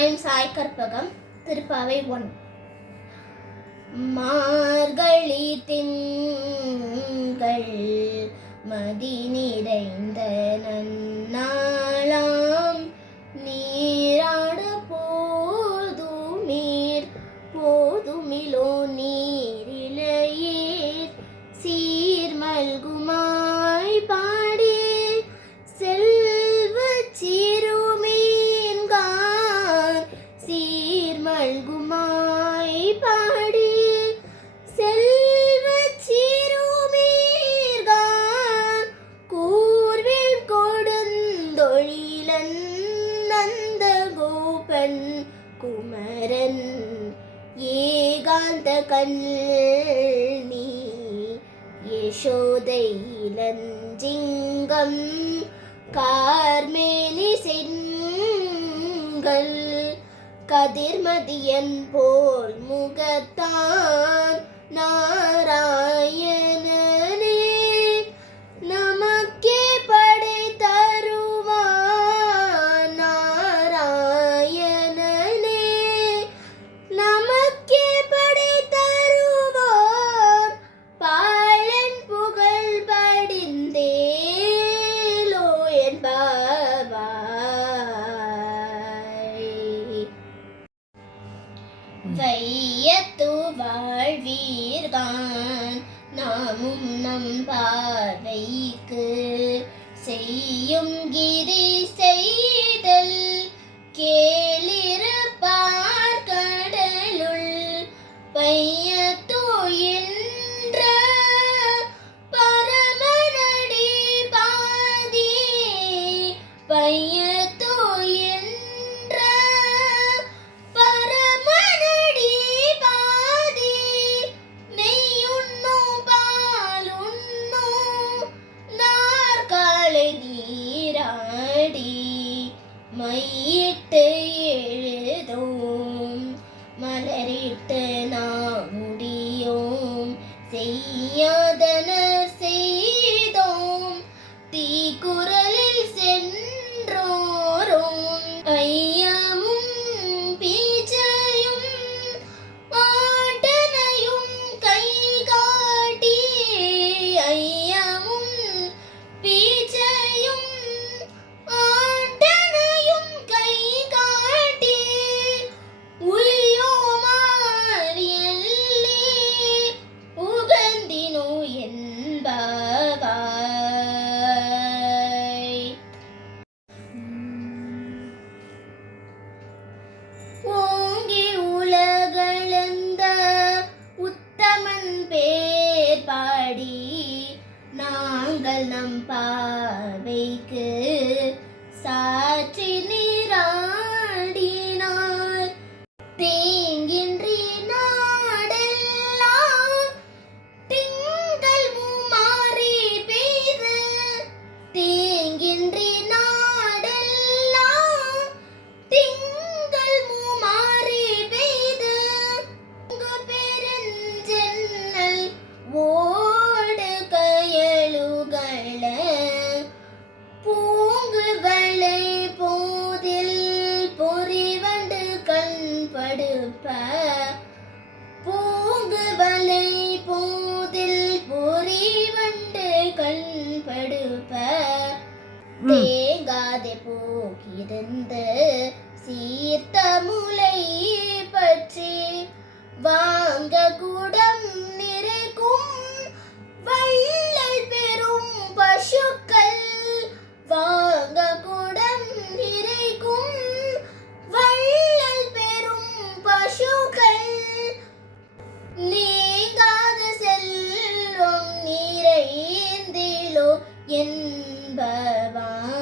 I'm Sai Karpagam. Thiruppavai 1. மார்கழி திங்கள் மதி நிறைந்த நன்னாளாம் நீராட போதுமீர் போதுமிலோ நீரிலையீர் சீர்மல்குமாய் பாடி செல்வ சிறுமீன்கான் சீர்மல்குமாய் பாடி செல்வ சிறுமீர்கான் கூர்வில் கொடுந்தொழிலன் நந்த கோபன் குமரன் ஏகாந்த கண்ணி யசோதை இளஞ்சிங்கம் கார்மேனி செங்கல் கதிர்மதியன் போல் முகத்தான் நாராயணனே நமக்கே படை தருவான் நாராயணனே நமக்கே படை தருவான் பாலன் புகழ் படிந்தேலோ என்பாவாய். வையத்து வாழ்வீர்கான் நாமும் நம் பார்வைக்கு செய்யும் கிரி செய்தல் கேளிருப்பார் கடலுள் பையத்து என்ற பரமனடி பாதி பையத்து என்ற பரமனடி பாதி நெய்யுண்ணோ பாலுண்ணோ நாற்காலை நீராடி மையிட்டு எழுதோம் மலரிட்டு நாம் முடியோம் செய்யாதனர் செய்தோம் தீக்குறளில் சென்றோரும் ஐயமும் பீச்சையும் ஆட்டனையும் கை காட்டி ஐயமும் பீச்சையும் ஆட்டனையும் கை காட்டி உய்யோமார் எல்லி உகந்தினோ என்பாவாய். ஓங்கி உலகளந்த உத்தமன் பேர் பாடி நாங்கள் நம் பார்வைக்கு சாற்றி நீராடினார் தேங்கின்றி நாடெல்லாம் திங்கள் மாறி பெய்து தேங்கின்றி நாடெல்லாம் திங்கள் மாறி பெய்து பெருஞ்சென்னல் ஓடு கயலுகள பூங்கு வளை போதில் பொறிவண்டு கண் படுப்ப பூங்கு வளை போதில் பொறிவண்டு கண் படுப்ப தேங்காதே போகிருந்து சீர்த்த முலை பற்றி வாங்க குடம் நிறைக்கும் வள்ளல் பெரும் பசுக்கள் வாங்க குடம் நிறைக்கும் வள்ளல் பெரும் பசுக்கள் நீங்காத செல்வம் நிறைந்திலோ என்பவாய்.